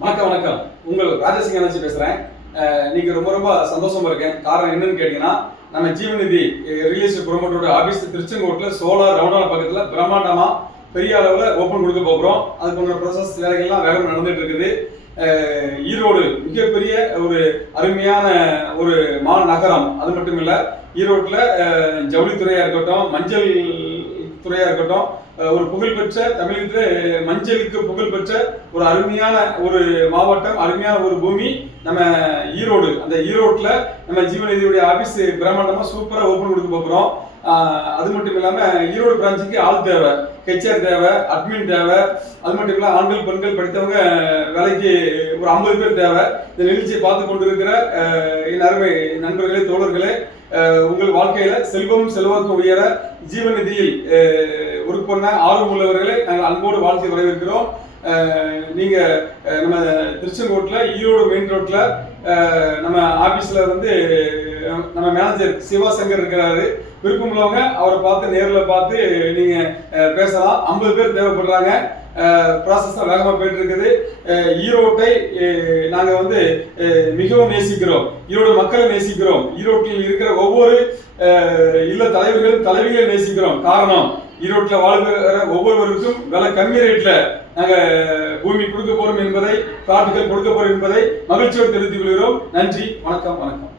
வணக்கம் வணக்கம். உங்கள் ராஜசிங் அனர்ஜி பேசுகிறேன் இன்னைக்கு ரொம்ப ரொம்ப சந்தோஷமா இருக்கேன். காரணம் என்னன்னு கேட்டீங்கன்னா நம்ம ஜீவநிதி ரியல் எஸ்டேட் ப்ரொமோட்டரோட ஆஃபீஸ் திருச்செங்கோட்டில் சோலார் ரவுண்டான பக்கத்தில் பிரம்மாண்டமா பெரிய அளவில் ஓப்பன் கொடுக்க போகிறோம் அதுக்கு ப்ரோசஸ் வேலைகள்லாம் வேகம் நடந்துட்டு இருக்குது ஈரோடு மிகப்பெரிய ஒரு அருமையான ஒரு மா நகரம் அது மட்டும் இல்லை ஈரோட்டில் ஜவுளித்துறையாக இருக்கட்டும் மஞ்சள் துறையாக இருக்கட்டும் ஒரு புகழ்பெற்ற தமிழகத்தில் மஞ்சளுக்கு புகழ்பெற்ற ஒரு அருமையான ஒரு மாவட்டம் அருமையான ஒரு பூமி நம்ம ஈரோடு. அந்த ஈரோட்ல நம்ம ஜீவநிதியுடைய ஆபீஸ் பிரம்மாண்டமா சூப்பரா ஓபன் கொடுக்க போகிறோம் அது மட்டும் இல்லாம ஈரோடு பிரான்ச்சுக்கு ஆள் தேவை. ஹெச்ஆர் தேவை அட்மின் தேவை. அது மட்டும் இல்லாம ஆண்கள் பெண்கள் படித்தவங்க வேலைக்கு ஒரு ஐம்பது பேர் தேவை. இந்த நிகழ்ச்சியை பார்த்து கொண்டிருக்கிற என் அருமை நண்பர்களே தோழர்களே உங்கள் வாழ்க்கையில செல்வம் செல்வாக்கு உயர ஜீவநிதியில் ஒர்க் பண்ண ஆர்வம் உள்ளவர்களை நாங்கள் அன்போடு வாழ்த்து வரவேற்கிறோம். நீங்கள் நீங்க நம்ம திருச்செங்கோட்டில் ஈரோடு மெயின் ரோட்ல நம்ம ஆபீஸ்ல வந்து மேனேஜர் சிவாசங்கர் இருக்கிறாரு. விருப்பம் உள்ளவங்க அவரை பார்த்து நேரில் பார்த்து நீங்க பேசலாம். ஐம்பது பேர் தேவைப்படுறாங்க. ப்ராசஸ் தான் வேகமாக போயிட்டு இருக்குது ஈரோட்டை நாங்கள் வந்து மிகவும் நேசிக்கிறோம். ஈரோடு மக்களை நேசிக்கிறோம். ஈரோட்டில் இருக்கிற ஒவ்வொரு இல்ல தலைவர்கள் தலைவிகளை நேசிக்கிறோம். காரணம் ஈரோட்டில் வாழ்கிற ஒவ்வொருவருக்கும் விலை கம்மி ரேட்டில் நாங்கள் பூமி கொடுக்க போறோம் என்பதை காட்டுகள் கொடுக்க போறோம் என்பதை மகிழ்ச்சியோடு தெரிவித்துக் கொள்கிறோம். நன்றி. வணக்கம் வணக்கம்.